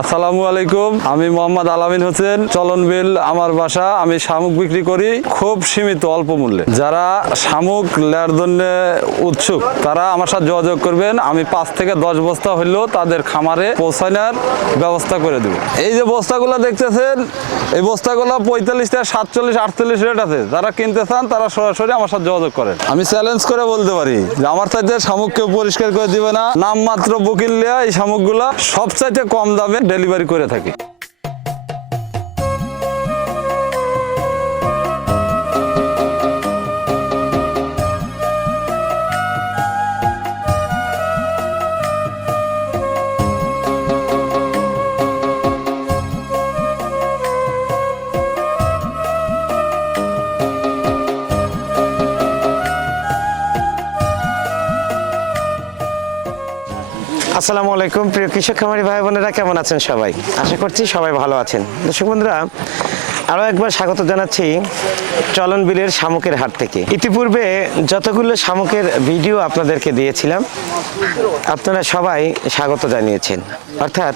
আসসালামু আলাইকুম। আমি মোহাম্মদ আলামিন হোসেন, চলন বিল আমার বাসা। আমি শামুক বিক্রি করি, খুব সীমিত অল্প মূল্যে। যারা শামুক, লেয়ার জন্য উৎসুক, তারা আমার সাথে যোগাযোগ করবেন। আমি পাঁচ থেকে দশ বস্তা হইলেও তাদের খামারে পৌঁছানোর ব্যবস্থা করে দেবো। এই যে বস্তাগুলো দেখতেছেন, এই বস্তাগুলো পঁয়তাল্লিশ থেকে সাতচল্লিশ, আটচল্লিশ রেট আছে। যারা কিনতে চান, তারা সরাসরি আমার সাথে যোগাযোগ করেন। আমি চ্যালেঞ্জ করে বলতে পারি যে, আমার সাথে শামুক কেউ পরিষ্কার করে দিবে না। নামমাত্র বুকিল লিয়া এই শামুকগুলা সবচাইতে কম দামে ডেলিভারি করে থাকি। আসসালামু আলাইকুম। প্রিয় কৃষক খামারি ভাই বোনেরা, কেমন আছেন সবাই? আশা করছি সবাই ভালো আছেন। দর্শক বন্ধুরা আরও একবার স্বাগত জানাচ্ছি চলন বিলের শামুকের হাট থেকে। ইতিপূর্বে যতগুলো শামুকের ভিডিও আপনাদেরকে দিয়েছিলাম, আপনারা সবাই স্বাগত জানিয়েছেন। অর্থাৎ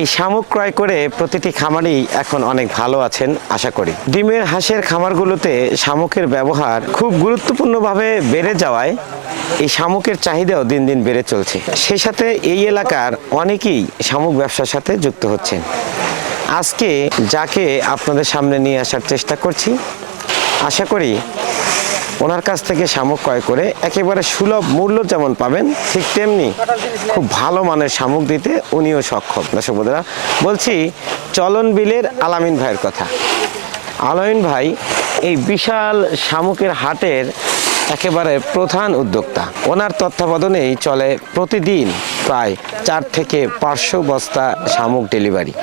এই শামুক ক্রয় করে প্রতিটি খামারই এখন অনেক ভালো আছেন, আশা করি। ডিমের, হাঁসের খামারগুলোতে শামুকের ব্যবহার খুব গুরুত্বপূর্ণভাবে বেড়ে যাওয়ায় এই শামুকের চাহিদাও দিন দিন বেড়ে চলছে। সেই সাথে এই এলাকার অনেকেই শামুক ব্যবসার সাথে যুক্ত হচ্ছেন। আজকে যাকে আপনাদের সামনে নিয়ে আসার চেষ্টা করছি, আশা করি ওনার কাছ থেকে শামুক ক্রয় করে একেবারে সুলভ মূল্য যেমন পাবেন, ঠিক তেমনি খুব ভালো মানের শামুক দিতে উনিও সক্ষম। দর্শক বলছি চলন বিলের আলামিন ভাইয়ের কথা। আলামিন ভাই এই বিশাল শামুকের হাটের একেবারে প্রধান উদ্যোক্তা। ওনার তত্ত্বাবধানেই চলে প্রতিদিন প্রায় চার থেকে পাঁচশো বস্তা শামুক ডেলিভারি।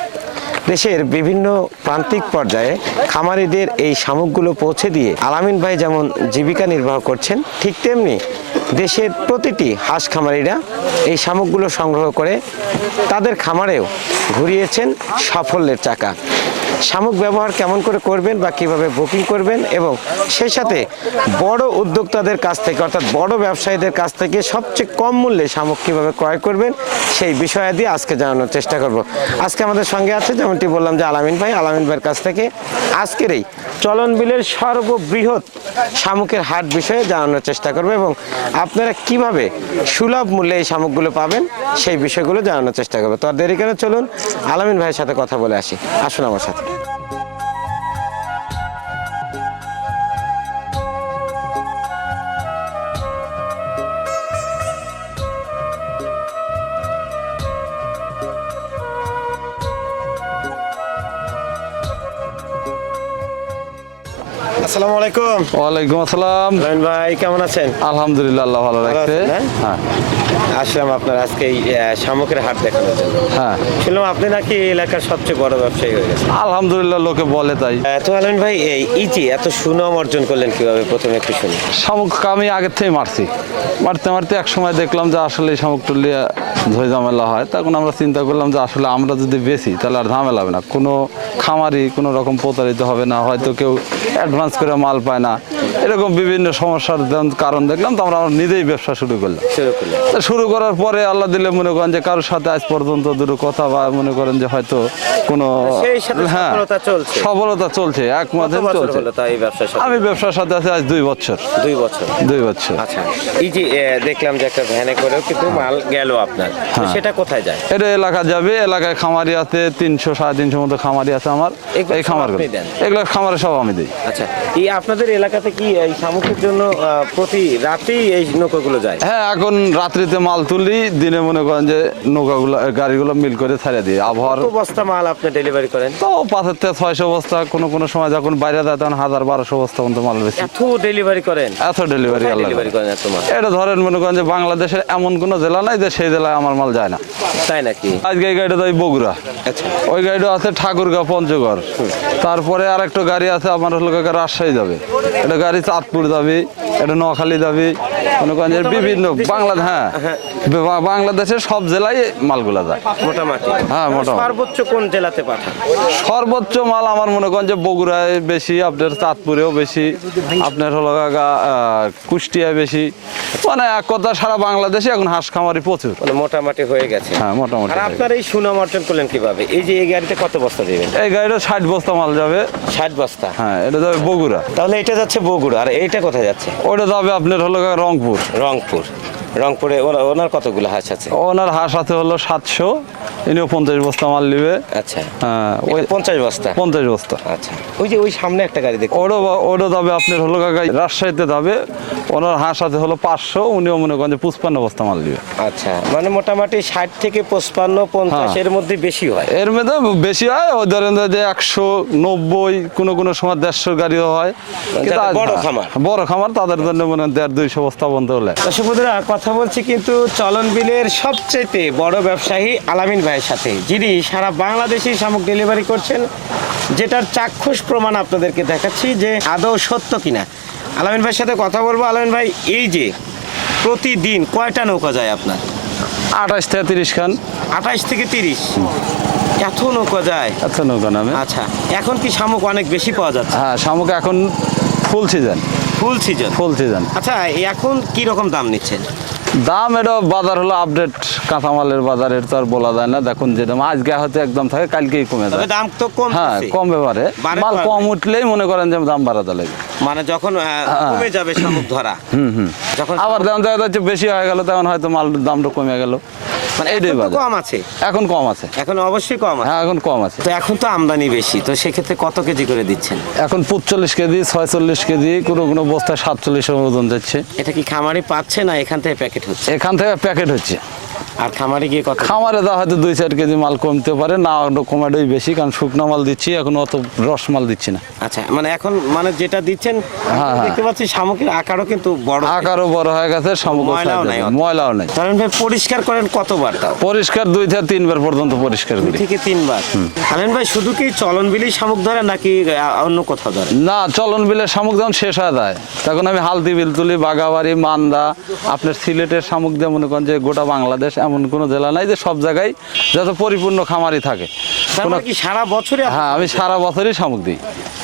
দেশের বিভিন্ন প্রান্তিক পর্যায়ে খামারিদের এই শামুকগুলো পৌঁছে দিয়ে আলামিন ভাই যেমন জীবিকা নির্বাহ করছেন, ঠিক তেমনি দেশের প্রতিটি হাঁস খামারিরা এই শামুকগুলো সংগ্রহ করে তাদের খামারেও ঘুরিয়েছেন সাফল্যের চাকা। শামুক ব্যবহার কেমন করে করবেন বা কীভাবে বুকিং করবেন এবং সেই সাথে বড় উদ্যোক্তাদের কাছ থেকে, অর্থাৎ বড় ব্যবসায়ীদের কাছ থেকে সবচেয়ে কম মূল্যে শামুক কীভাবে ক্রয় করবেন সেই বিষয়ে দিয়ে আজকে জানানোর চেষ্টা করব। আজকে আমাদের সঙ্গে আছে, যেমনটি বললাম যে আলামিন ভাই, আলামিন ভাইয়ের কাছ থেকে আজকের এই চলন বিলের সর্ববৃহৎ শামুকের হাট বিষয়ে জানানোর চেষ্টা করব এবং আপনারা কীভাবে সুলভ মূল্যে এই শামুকগুলো পাবেন সেই বিষয়গুলো জানানোর চেষ্টা করব। তো আর দেরি কেন চলুন, আলামিন ভাইয়ের সাথে কথা বলে আসি। আসুন আমার সাথে। আসসালামু আলাইকুম। ওয়ালাইকুম আসসালাম। ভাই কেমন আছেন? আলহামদুলিল্লাহ আল্লাহ ভালো রাখছে। হ্যাঁ। আসলাম আপনার আজকে এই শামুকের হাট দেখানোর জন্য। হ্যাঁ। শুনলাম আপনি নাকি এলাকার সবচেয়ে বড় ব্যবসায়ী হয়ে গেছেন। আলহামদুলিল্লাহ লোকে বলে তাই। তো আলমিন ভাই এই এত সুনাম অর্জন করলেন কীভাবে? প্রথমে একটু শুনি শামুক আমি আগের থেকে মারছি। মারতে মারতে এক সময় দেখলাম যে আসলে এই শামুক টুলিয়া ঝই ঝামেলা হয়। তখন আমরা চিন্তা করলাম যে আসলে আমরা যদি বেশি তাহলে আর ঝামেলা হবে না। কোনো খামারি কোনো রকম প্রতারিত হবে না। হয়তো কেউ অ্যাডভান্স করে মাল পায় না। এরকম বিভিন্ন সমস্যার কারণ দেখলাম তো আমরা নিজেই ব্যবসা শুরু করলাম। শুরু করার পরে আল্লাহ দিলে মনে করেন যে কারোর সাথে আজ পর্যন্ত দুটো কথা বা মনে করেন যে হয়তো কোনো হ্যাঁ সফলতা চলছে। এক মাসে চলছে। আমি ব্যবসার সাথে আছি আজ দুই বছর। দুই বছর। দুই বছর। আচ্ছা এই যে দেখলাম যে একটা ভ্যানে করেও কিন্তু মাল গেল আপনার। হ্যাঁ। সেটা কোথায় যায়? এটা এলাকা যাবে এলাকায় খামারি আছে তিনশো সাড়ে তিনশো মতো খামারি আছে আমার। এগুলো এই দেন? এগুলো খামারে সব আমি দিই। আচ্ছা এই আপনাদের এলাকাতে কি এই শামুকের জন্য প্রতি রাতেই এই নৌকাগুলো যায়? হ্যাঁ এখন রাত্রিতে মাল তুলি দিনে মনে করেন যে নৌকাগুলো গাড়িগুলো মিল করে ছেড়ে দিই। আবহাওয়ার বস্তা মাল আপনি ডেলিভারি করেন? তো পাঁচের থেকে ছয়শো বস্তা কোনো কোনো সময় যখন বাইরে যায় তখন হাজার বারোশো বস্তা মতো মাল বেশি। এত ডেলিভারি করেন? এত ডেলিভারি ডেলিভারি করেন এত মাল? এটা ধরেন মনে করেন যে বাংলাদেশের এমন কোনো জেলা নাই যে সেই জেলায় আমার মাল যায় না। তাই নাকি? আজকে এই গাড়িটা যাই বগুড়া। আচ্ছা। ওই গাড়িটা আছে ঠাকুরগাঁও পঞ্চগড়। তারপরে আর একটা গাড়ি আছে আমার হলো রাজশাহী যাবে। এটা গাড়ি চাঁদপুর যাবে। এটা নোয়াখালী দাবি। মনে করেন যে বিভিন্ন বাংলাদেশ হ্যাঁ বাংলাদেশের সব জেলায় মালগুলা যায়। মোটামুটি। হ্যাঁ, মোটামুটি। সর্বোচ্চ কোন জেলাতে পাঠান? সর্বোচ্চ মাল আমার মনে করেন যে বগুড়ায় বেশি আপনার চাঁদপুরেও বেশি আপনার হলো কুষ্টিয়ায় বেশি। মানে এক কথা সারা বাংলাদেশে এখন হাঁস খামারি প্রচুর। মানে মোটামুটি হয়ে গেছে। হ্যাঁ মোটামুটি আর আপনার এই সুনাম অর্জন করলেন কীভাবে? এই যে এই গাড়িতে কত বস্তা দেবেন? এই গাড়িটা ষাট বস্তা মাল যাবে। ষাট বস্তা। হ্যাঁ এটা যাবে বগুড়া। তাহলে এটা যাচ্ছে বগুড়া। আর এইটা কোথায় যাচ্ছে? ওটা যাবে আপনার হলো রংপুর। রংপুর। রংপুরে ওনা- ওনার কতগুলো হাঁস আছে? ওনার হাঁস আছে হলো সাতশো ইনিও পঞ্চাশ বস্তা মাল নিবে। আচ্ছা। হ্যাঁ ওই পঞ্চাশ বস্তা? পঞ্চাশ বস্তা। আচ্ছা। ওই যে ওই সামনে একটা গাড়ি দেখি। ওরও ওরও যাবে আপনার হলো রাজশাহীতে যাবে। ওনার হাঁস আছে হলো পাঁচশো উনিও মনে করেন যে পুষ্পান্ন বস্তা মাল দিবে আচ্ছা মানে মোটামুটি ষাট থেকে পঁচপান্ন পঞ্চাশ হ্যাঁ। এর মধ্যে বেশি হয়। এর মধ্যে বেশি হয় ওই ধরেন যে একশো নব্বই কোনো কোনো সময় দেড়শো গাড়িও হয়। যাদের বড় খামার। বড় খামার তাদের জন্য মনে হয় দেড় দুইশো বস্তা বন্ধ হলে। বন্ধুরা কথা বলছি কিন্তু চলন বিলের সবচেয়ে বড় ব্যবসায়ী আলামিন ভাইয়ের সাথে যিনি সারা বাংলাদেশি শামুক ডেলিভারি করছেন যেটার চাক্ষুষ প্রমাণ আপনাদেরকে দেখাচ্ছি যে আদৌ সত্য কিনা। আলামিন ভাইয়ের সাথে কথা বলব। আলামিন ভাই এই যে প্রতিদিন কয়টা নৌকা যায় আপনার? আঠাশ থেকে তিরিশ খান। আঠাশ থেকে তিরিশ? এত নৌকা যায়। এত নৌকা নামে। আচ্ছা এখন কি শামুক অনেক বেশি পাওয়া যাচ্ছে? হ্যাঁ শামুক এখন full season full season full season আচ্ছা এখন কি রকম দাম নিচ্ছেন? দাম এটা বাজার হলো আপডেট কাঁচামালের বাজারের তো আর বলা যায় না। দেখুন যে দাম আজকে হয়তো একদম থাকে কালকেই কমে যায়। দাম তো কম হ্যাঁ কমবে পারে। মাল কম উঠলেই মনে করেন যে দাম বাড়াতে লাগবে। মানে যখন আহ, কমে যাবে শামুক ধরা। যখন আবার দাম দেখা যাচ্ছে বেশি হয়ে গেল তখন হয়তো মাল দামটা কমে গেল। মানে এইটাই বাজার। কম আছে। এখন কম আছে। এখন অবশ্যই কম আছে। হ্যাঁ এখন কম আছে। তো এখন তো আমদানি বেশি তো সেক্ষেত্রে কত কেজি করে দিচ্ছেন? এখন পঁচল্লিশ কেজি ছয়চল্লিশ কেজি কোনো কোনো বস্তায় সাতচল্লিশ ওজন যাচ্ছে। এটা কি খামারি পাচ্ছে না এখান থেকে প্যাকেট হচ্ছে। এখান থেকে প্যাকেট হচ্ছে। আর খামারি গিয়ে কত খামারে দা হয়তো দুই চার কেজি মাল কমতে পারে না কমাটাই বেশি কারণ শুকনো মাল দিচ্ছি এখন অত রস মাল দিচ্ছি না। আচ্ছা মানে এখন মানে যেটা দিচ্ছেন হ্যাঁ, হ্যাঁ। দেখতে পাচ্ছি শামুকের আকারও কিন্তু বড়। আকারও বড় হয়ে গেছে সমগ্র ময়লাও নাই ময়লাও নেই। কারণ ভাই পরিষ্কার করেন কতবার তাও? পরিষ্কার দুই থেকে তিনবার পর্যন্ত পরিষ্কার করি। থেকে তিনবার। আলেন ভাই শুধু কি চলন বিলি শামুক ধরে নাকি অন্য কোথাও ধরে? না চলন বিলের শামুক যখন শেষ হয়ে যায় তখন আমি হালদি বিল তুলি বাগাবাড়ি মান্দা আপনার সিলেটের শামুক দিয়ে মনে করেন যে গোটা বাংলাদেশ এমন কোনো জেলা নাই যে সব জায়গায় যত পরিপূর্ণ খামারই থাকে। মানে কি সারা বছরই হ্যাঁ আমি সারা বছরই শামুক দিই।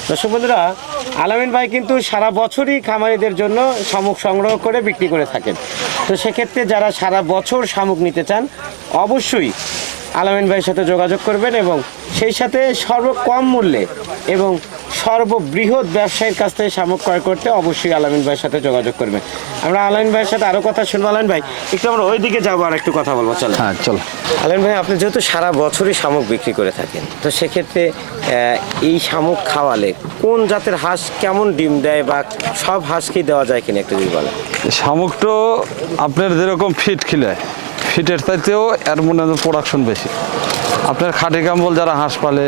দর্শক বন্ধুরা আলামিন ভাই কিন্তু সারা বছরই খামারিদের জন্য শামুক সংগ্রহ করে বিক্রি করে থাকেন। তো সেক্ষেত্রে যারা সারা বছর শামুক নিতে চান অবশ্যই আলামিন ভাইয়ের সাথে যোগাযোগ করবেন এবং সেই সাথে সর্বকম মূল্যে এবং সর্ববৃহৎ ব্যবসায়ীর কাছ থেকে শামুক ক্রয় করতে অবশ্যই আলামিন ভাইয়ের সাথে যোগাযোগ করবেন। আমরা আলামিন ভাইয়ের সাথে আরও কথা শুনব। আলামিন ভাই একটু আমরা ওই দিকে যাব আর একটু কথা বলব। চলো। হ্যাঁ চলো। আলেন ভাই আপনি যেহেতু সারা বছরই শামুক বিক্রি করে থাকেন তো সেক্ষেত্রে এই শামুক খাওয়ালে কোন জাতের হাঁস কেমন ডিম দেয় বা সব হাঁসকেই দেওয়া যায় কিনা একটু যদি বলেন? শামুক তো আপনার যেরকম ফিট খিলে ফিটের চাইতেও এর মনে হয় প্রোডাকশন বেশি। আপনার খাটি কাম্বল যারা হাঁস পালে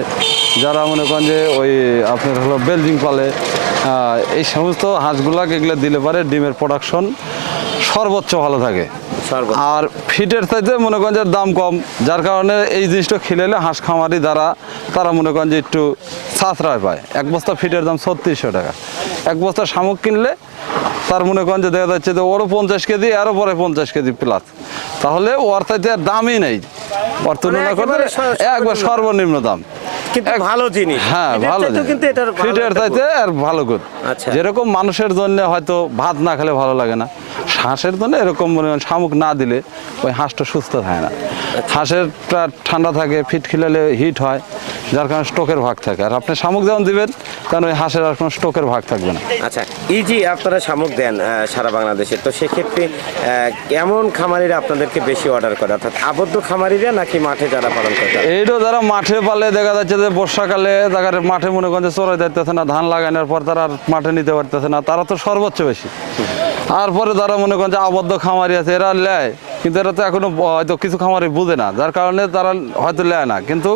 যারা মনে করেন যে ওই আপনার হলো বেলজিং পালে এই সমস্ত হাঁসগুলাকে এগুলো দিলে পারে ডিমের প্রোডাকশন সর্বোচ্চ ভালো থাকে। আর ফিটের চাইতে মনে করেন যে দাম কম যার কারণে এই জিনিসটা খেলেলে হাঁস খামারি দ্বারা তারা মনে করেন যে একটু সাশ্রয় পায়। এক বস্তা ফিটের দাম ছত্রিশশো টাকা। এক বস্তা শামুক কিনলে তার মনে করেন যে দেখা যাচ্ছে যে ওরও পঞ্চাশ কেজি আরও পরে পঞ্চাশ কেজি প্লাস তাহলে ওর তাই আর দামই নেই। ওর তুলনা করলে একবার সর্বনিম্ন। দাম। ভালো জিনিস। হ্যাঁ ভালো কিন্তু এটার ভালো ফিটের চাইতে আর ভালো গুণ আচ্ছা। যেরকম মানুষের জন্য হয়তো ভাত না খেলে ভালো লাগে না। হাঁসের জন্য এরকম মনে করেন শামুক না দিলে ওই হাঁসটা সুস্থ থাকে না। হাঁসেরটা ঠান্ডা থাকে ফিট খিলালে হিট হয় যার কারণে স্টোকের ভাগ থাকে। আর আপনি শামুক যেমন দিবেন কারণ ওই হাঁসের আর কোনো স্টোকের ভাগ থাকবে না। আচ্ছা এই যে আপনারা শামুক দেন সারা বাংলাদেশে তো সেক্ষেত্রে কেমন খামারিরা আপনাদেরকে বেশি অর্ডার করে? অর্থাৎ আবদ্ধ খামারিরা নাকি মাঠে যারা পালন করে তারা? এইটাও যারা মাঠে পালে দেখা যাচ্ছে যে বর্ষাকালে তাদের মাঠে মনে করেন যে চড়াই যাইতেছে না ধান লাগানোর পর তারা আর মাঠে নিতে পারতেছে না তারা তো সর্বোচ্চ বেশি। আর পরে যারা মনে করেন যে আবদ্ধ খামারি আছে এরা নেয় কিন্তু এরা তো এখনও ব- হয়তো কিছু খামারে বুঝে না। যার কারণে তারা হয়তো নেয় না। কিন্তু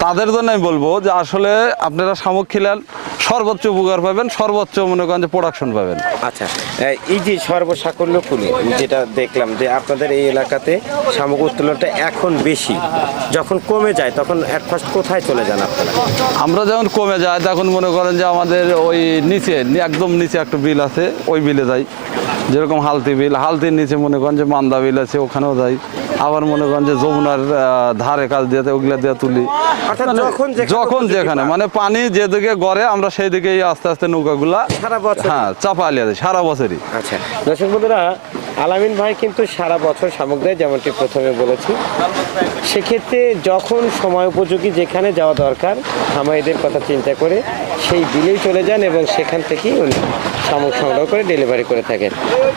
তাদের জন্য আমি বলব যে আসলে আপনারা শামুক খেলেন সর্বোচ্চ উপকার পাবেন সর্বোচ্চ মনে করেন যে প্রোডাকশন পাবেন। আচ্ছা এই যে সর্বসাকল্য কুলি যেটা দেখলাম যে আপনাদের এই এলাকাতে শামুক উত্তোলনটা এখন বেশি। যখন কমে যায় তখন এক ফার্স্ট কোথায় চলে যান আপনারা? আমরা যখন কমে যায় তখন মনে করেন যে আমাদের ওই নিচে একদম নিচে একটা বিল আছে ওই বিলে যাই। যেরকম হালতি বিল হালতির নিচে মনে করেন যে মান্দা বিল আছে ওখানেও যাই। আবার মনে করেন যে যমুনার ধারে কাজ দিয়ে ওগুলা দিয়ে তুলি। মানে যখন যেখানে। মানে পানি যেদিকে গড়ে আমরা সেই দিকেই আস্তে আস্তে নৌকাগুলা সারা বছর? হ্যাঁ চাপা আলিয়া দিই সারা বছরই। আচ্ছা। দর্শক বন্ধুরা আলামিন ভাই কিন্তু সারা বছর শামুক দেয় যেমনটি প্রথমে বলেছি। সেক্ষেত্রে যখন সময় উপযোগী যেখানে যাওয়া দরকার হামাইদের কথা চিন্তা করে সেই বিলেই চলে যান এবং সেখান থেকেই উনি শামুক সংগ্রহ করে ডেলিভারি করে থাকেন।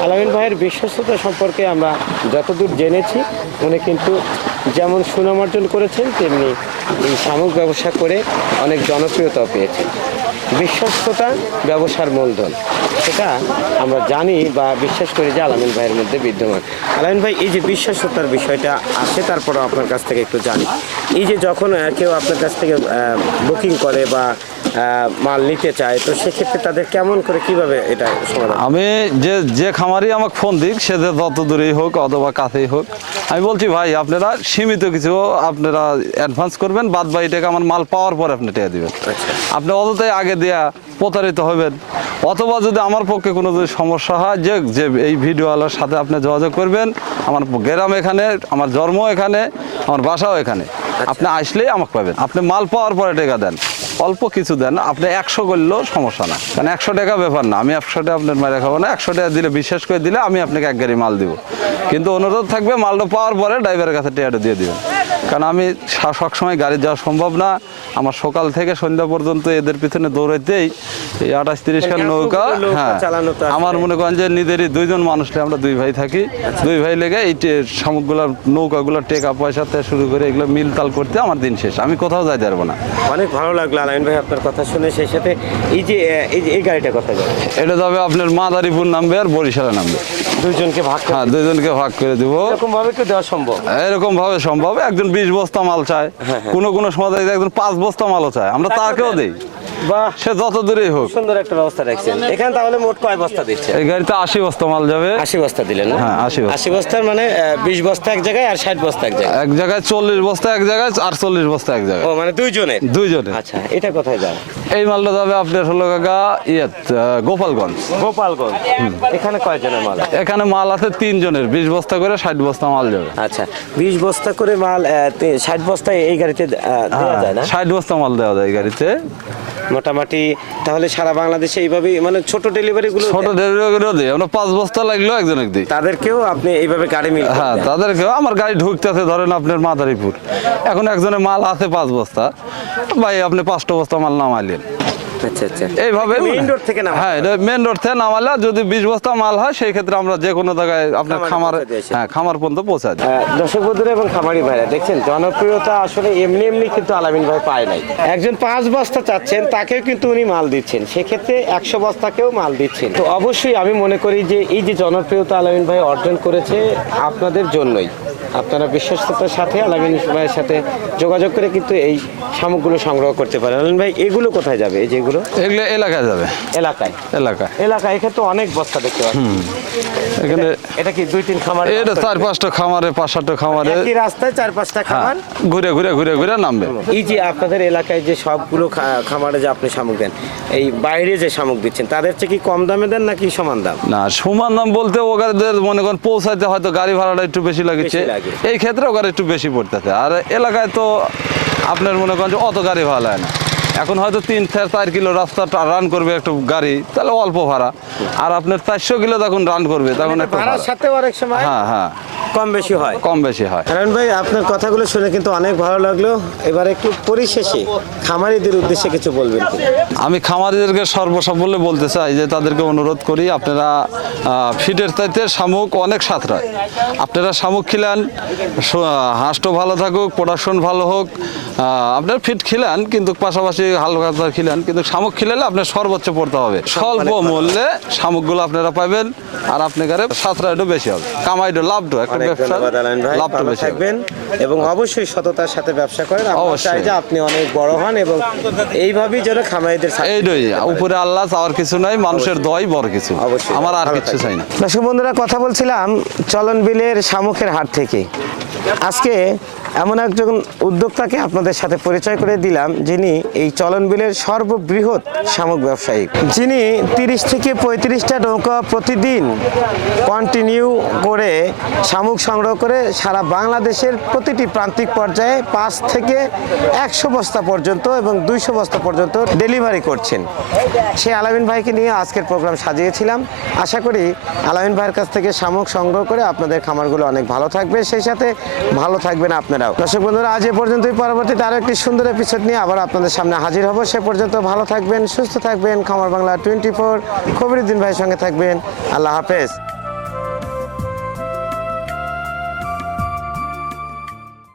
আলামিন ভাইয়ের বিশ্বস্ততা সম্পর্কে আমরা যতদূর জেনেছি, উনি কিন্তু যেমন সুনাম অর্জন করেছেন, তেমনি এই শামুক ব্যবসা করে অনেক জনপ্রিয়তা পেয়েছেন। বিশ্বস্ততা, ব্যবসার মূলধন। সেটা আমরা জানি বা বিশ্বাস করি যে আলামিন ভাইয়ের মধ্যে বিদ্যমান। আলামিন ভাই এই যে বিশ্বাসতার বিষয়টা আছে তারপরে আপনার কাছ থেকে একটু জানি। এই যে যখন কেউ আপনার কাছ থেকে বুকিং করে বা মাল নিতে চায় তো সেক্ষেত্রে তাদের কেমন করে কীভাবে এটা সমাধান? আমি যে যে খামারি আমাকে ফোন দিক সে যে যত দূরেই হোক অথবা কাছেই হোক আমি বলছি ভাই আপনারা সীমিত কিছু আপনারা অ্যাডভান্স করবেন বাদ বাকি টাকা আমার মাল পাওয়ার পর আপনি টাকা দিবেন। আপনি অতটাই আগে দেয়া প্রতারিত হবেন। অথবা যদি আমার পক্ষে কোনো যদি সমস্যা হয় যে যে এই ভিডিওওয়ালার সাথে আপনি যোগাযোগ করবেন আমার গ্রাম এখানে আমার জন্ম এখানে আমার বাসাও এখানে। আপনি আসলেই আমাকে পাবেন। আপনি মাল পাওয়ার পরে টেকা দেন। অল্প কিছু দেন আপনি একশো করলেও সমস্যা না কারণ একশো টাকা ব্যাপার না আমি একশো টাকা আপনার মায়ের খাব না একশো টাকা দিলে বিশ্বাস করে দিলে আমি আপনাকে এক গাড়ি মাল দিব। কিন্তু অনুরোধ থাকবে মালটা পাওয়ার পরে ড্রাইভারের কাছে টাকাটা দিয়ে দিবেন। কারণ আমি সবসময় গাড়ি যাওয়া সম্ভব না। আমার সকাল থেকে সন্ধ্যা পর্যন্ত এদের পিছনে দৌড়াইতেই এই আঠাশ তিরিশ খান নৌকা হ্যাঁ। আমার মনে করেন যে নিজেরই দুইজন মানুষ আমরা দুই ভাই থাকি। দুই ভাই লেগে এই শামুকগুলার নৌকাগুলো টেকা পয়সা থেকে শুরু করে এগুলো মিলতাল করতে আমার দিন শেষ। আমি কোথাও যাইতে পারব না। অনেক ভালো লাগল আলামিন ভাই আপনার কথা শুনে সেই সাথে এই যে এই গাড়িটা কথা যাবে এটা যাবে আপনার মাদারীপুর নামবে আর বরিশালে নামবে। দুইজনকে ভাগ করে হ্যাঁ দুইজনকে ভাগ করে দেবো। এরকম ভাবে কি দেওয়া সম্ভব? এরকম ভাবে সম্ভব। একজন বিশ বস্তা মাল চায় কোন কোনো সময় একজন পাঁচ বস্তা মালও চায়। আমরা তাকেও দিই। বাহ। সে যত দূরেই হোক। সুন্দর একটা ব্যবস্থা রাখছেন। এখানে তাহলে মোট কয় বস্তা দিচ্ছে? এই গাড়িতে আশি বস্তা মাল যাবে। আশি বস্তা দিলেন না? হ্যাঁ, 80 বস্তা। আশি বস্তার মানে বিশ বস্তা এক জায়গায় আর ষাট বস্তা এক জায়গায়। এক জায়গায় চল্লিশ বস্তা এক জায়গায় আর চল্লিশ বস্তা এক জায়গায়। ও মানে দুইজনের? দুইজনে আচ্ছা এটা কোথায় যায় এই মালটা যাবে আপনার হলো কাকা ইয়ে গোপালগঞ্জ। গোপালগঞ্জ। এখানে কয়জনের মাল এখানে মাল আছে তিনজনের। বিশ বস্তা করে ষাট বস্তা মাল যাবে। আচ্ছা বিশ বস্তা করে মাল ষাট বস্তা এই গাড়িতে দেওয়া যায় না? ষাট বস্তা মাল দেওয়া যায় এই গাড়িতে। মোটামুটি তাহলে সারা বাংলাদেশে এইভাবে মানে ছোট ডেলিভারি গুলো ছোট ডেলিভারি দিই আমরা পাঁচ বস্তা লাগল একজন দিই তাদেরকেও আপনি এইভাবে গাড়ি মিল হ্যাঁ তাদেরকেও আমার গাড়ি ঢুকতেছে ধরেন আপনার মাদারীপুর। এখন একজনের মাল আছে পাঁচ বস্তা। ভাই আপনি পাঁচটা বস্তা মাল নামাইলেন। আচ্ছা আচ্ছা। এইভাবে মেইন রোড থেকে হ্যাঁ মেন রোড থেকে নামালে যদি বিশ বস্তা মাল হয় সেই ক্ষেত্রে আমরা যে কোনো জায়গায় আপনার খামারে হ্যাঁ খামার পর্যন্ত পৌঁছা দিই। দর্শক বন্ধুরা এবং খামারি ভাইরা দেখছেন জনপ্রিয়তা আসলে এমনি এমনি কিন্তু আলামিন ভাই পায় নাই। একজন পাঁচ বস্তা চাচ্ছেন তাকেও কিন্তু উনি মাল দিচ্ছেন। সেক্ষেত্রে একশো বস্তাকেও মাল দিচ্ছেন। তো অবশ্যই আমি মনে করি যে এই যে জনপ্রিয়তা আলামিন ভাই অর্জন করেছে আপনাদের জন্যই। আপনারা বিশ্বস্ততার সাথে আলামিন ভাইয়ের সাথে যোগাযোগ করে কিন্তু এই সামগ্রীগুলো সংগ্রহ করতে পারেন। ভাই এগুলো কোথায় যাবে? এই যেগুলো? এগুলো এলাকায় যাবে। এলাকায়? এলাকায়। এলাকায় এখানে তো অনেক বস্তা দেখতে পাচ্ছি। এখানে এটা কি দুই তিন খামার এটা চার পাঁচটা খামারে পাঁচ সাতটা খামারে। একই রাস্তায় চার পাঁচটা হ্যাঁ। খামার? ঘুরে ঘুরে ঘুরে ঘুরে নামবে। এই যে আপনাদের এলাকায় যে সবগুলো খামারে যে আপনি শামুক দেন এই বাইরে যে শামুক দিচ্ছেন তাদের চেয়ে কি কম দামে দেন নাকি সমান দাম? না সমান দাম বলতে ওখানে মনে করেন পৌঁছাইতে হয়তো গাড়ি ভাড়াটা একটু বেশি লাগছে। লাগে। এই ক্ষেত্রে ওখানে একটু বেশি পড়তেছে। আর এলাকায় তো আপনার মনে করেন যে অত গাড়ি ভালো হয় না। এখন হয়তো তিন থেকে চার কিলো রাস্তা রান করবে একটু গাড়ি তাহলে অল্প ভাড়া। আর আপনার চারশো কিলো তখন রান করবে তখন একটু ভাড়ার সাথে অনেক সময় হ্যাঁ হ্যাঁ। কম বেশি হয়। কম বেশি হয়। কারণ ভাই আপনার কথাগুলো শুনে কিন্তু অনেক ভালো লাগল। এবার একটু পরিশেষে খামারিদের উদ্দেশ্যে কিছু বলবেন আমি খামারিদেরকে সর্বসাফল্যে বলতে চাই যে তাদেরকে অনুরোধ করি আপনারা ফিটের চাইতে শামুক অনেক সাঁতরায় আপনারা শামুক খিলান হাঁসটো ভালো থাকুক প্রোডাকশন ভালো হোক আহ, আপনার ফিট খিলান কিন্তু পাশাপাশি হালকা খিলান কিন্তু শামুক খিলালে আপনার সর্বোচ্চ পড়তে হবে। স্বল্প মূল্যে শামুকগুলো আপনারা পাবেন আর আপনার সাঁতরাইটা বেশি হবে। কামাইটা লাভটা একটা ব্যবসা লাভটা বেশি হবে। থাকবেন এবং অবশ্যই সততার সাথে ব্যবসা করেন। আমরা অবশ্যই। চাই যে আপনি অনেক বড় হন এবং এইভাবেই যেন খামারিদের সাথে এইটাই উপরে আল্লাহ চাওয়ার কিছু নাই মানুষের দয় বড় কিছু। অবশ্যই। আমার আর কিছু চাই না। দর্শক বন্ধুরা কথা বলছিলাম চলন বিলের শামুকের হাট থেকে। আজকে এমন একজন উদ্যোক্তাকে আপনাদের সাথে পরিচয় করে দিলাম, যিনি এই চলন বিলের সর্ববৃহৎ শামুক ব্যবসায়ী। যিনি তিরিশ থেকে পঁয়ত্রিশটা নৌকা প্রতিদিন কন্টিনিউ করে শামুক সংগ্রহ করে সারা বাংলাদেশের প্রতিটি প্রান্তিক পর্যায়ে পাঁচ থেকে একশো বস্তা পর্যন্ত এবং দুইশো বস্তা পর্যন্ত ডেলিভারি করছেন। সেই আলামিন ভাইকে নিয়ে আজকের প্রোগ্রাম সাজিয়েছিলাম। আশা করি আলামিন ভাইয়ের কাছ থেকে শামুক সংগ্রহ করে আপনাদের খামারগুলো অনেক ভালো থাকবে। সেই সাথে ভালো থাকবেন আপনারাও দর্শক বন্ধুরা, আজ এ পর্যন্তই। পরবর্তীতে আরও একটি সুন্দর এপিসোড নিয়ে আবার আপনাদের সামনে হাজির হব। সে পর্যন্ত ভালো থাকবেন, সুস্থ থাকবেন। খামার বাংলা টোয়েন্টি ফোর খবরুদ্দিন ভাইয়ের সঙ্গে থাকবেন। আল্লাহ হাফেজ।